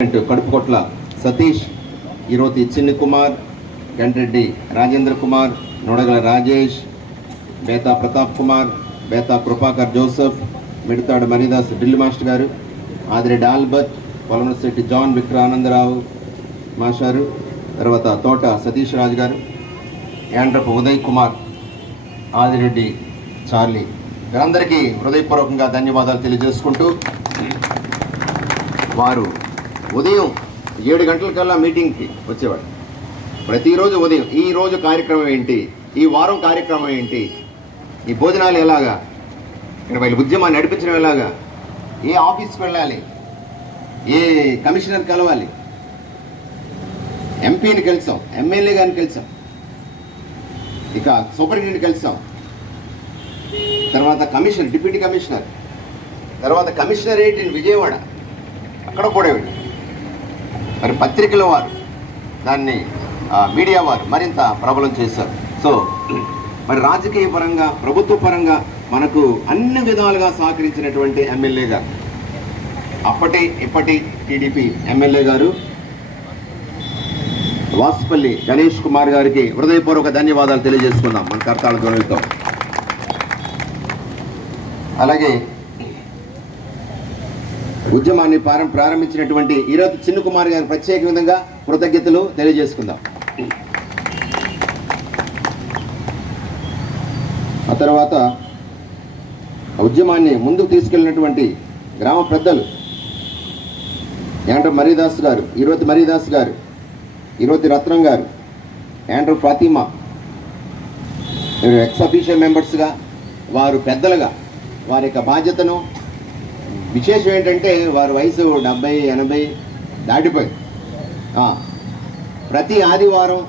కడుపుకొట్ల Satish, Eeroti Chinni Kumar, Gantareddy Rajendra Kumar, Nodagala Rajesh, Betha Pratap Kumar, Betha Krupakar Joseph, Midathadu Manidas drill master garu, Adireddy Albert, Polamashetty John Vikranandarao మాస్టారు, తర్వాత Thota Satish Raju garu, Yandrapu Uday Kumar, Adireddy Charlie, వీరందరికీ హృదయపూర్వకంగా ధన్యవాదాలు తెలియజేసుకుంటూ, వారు ఉదయం 7 గంటలకల్లా మీటింగ్కి వచ్చేవాడు. ప్రతిరోజు ఉదయం ఈరోజు కార్యక్రమం ఏంటి, ఈ వారం కార్యక్రమం ఏంటి, ఈ భోజనాలు ఎలాగా, ఇక్కడ వీళ్ళ ఉద్యమాన్ని నడిపించడం ఎలాగా, ఏ ఆఫీస్కి వెళ్ళాలి, ఏ కమిషనర్ కలవాలి, ఎంపీని కలిసాం, ఎమ్మెల్యే గారిని కలిసాం, ఇక సూపరింటెండెంట్ కలిసాం, తర్వాత కమిషనర్, డిప్యూటీ కమిషనర్, తర్వాత కమిషనరేట్ ఇన్ విజయవాడ అక్కడ కూడా వెళ్ళి మరి పత్రికల వారు దాన్ని మీడియా వారు మరింత ప్రబలం చేశారు. సో మరి రాజకీయ పరంగా ప్రభుత్వ పరంగా మనకు అన్ని విధాలుగా సహకరించినటువంటి ఎమ్మెల్యే గారు, ఇప్పటి టీడీపీ ఎమ్మెల్యే గారు వాసుపల్లి గణేష్ కుమార్ గారికి హృదయపూర్వక ధన్యవాదాలు తెలియజేసుకుందాం మన కర్తాళ ధ్వనులతో. అలాగే ఉద్యమాన్ని ప్రారంభించినటువంటి ఈరోజు చిన్న కుమార్ గారికి ప్రత్యేక విధంగా కృతజ్ఞతలు తెలియజేసుకుందాం. ఆ తర్వాత ఉద్యమాన్ని ముందుకు తీసుకెళ్ళినటువంటి గ్రామ పెద్దలు యాండ్ర మరీదాస్ గారు, ఈరోజు రత్నం గారు, యాండ్ర ఫాతిమా, ఎక్స్ అఫీషియల్ మెంబర్స్గా వారు పెద్దలుగా వారి యొక్క బాధ్యతను, విశేషం ఏంటంటే వారి వయసు 70-80 దాటిపోయి ప్రతి ఆదివారం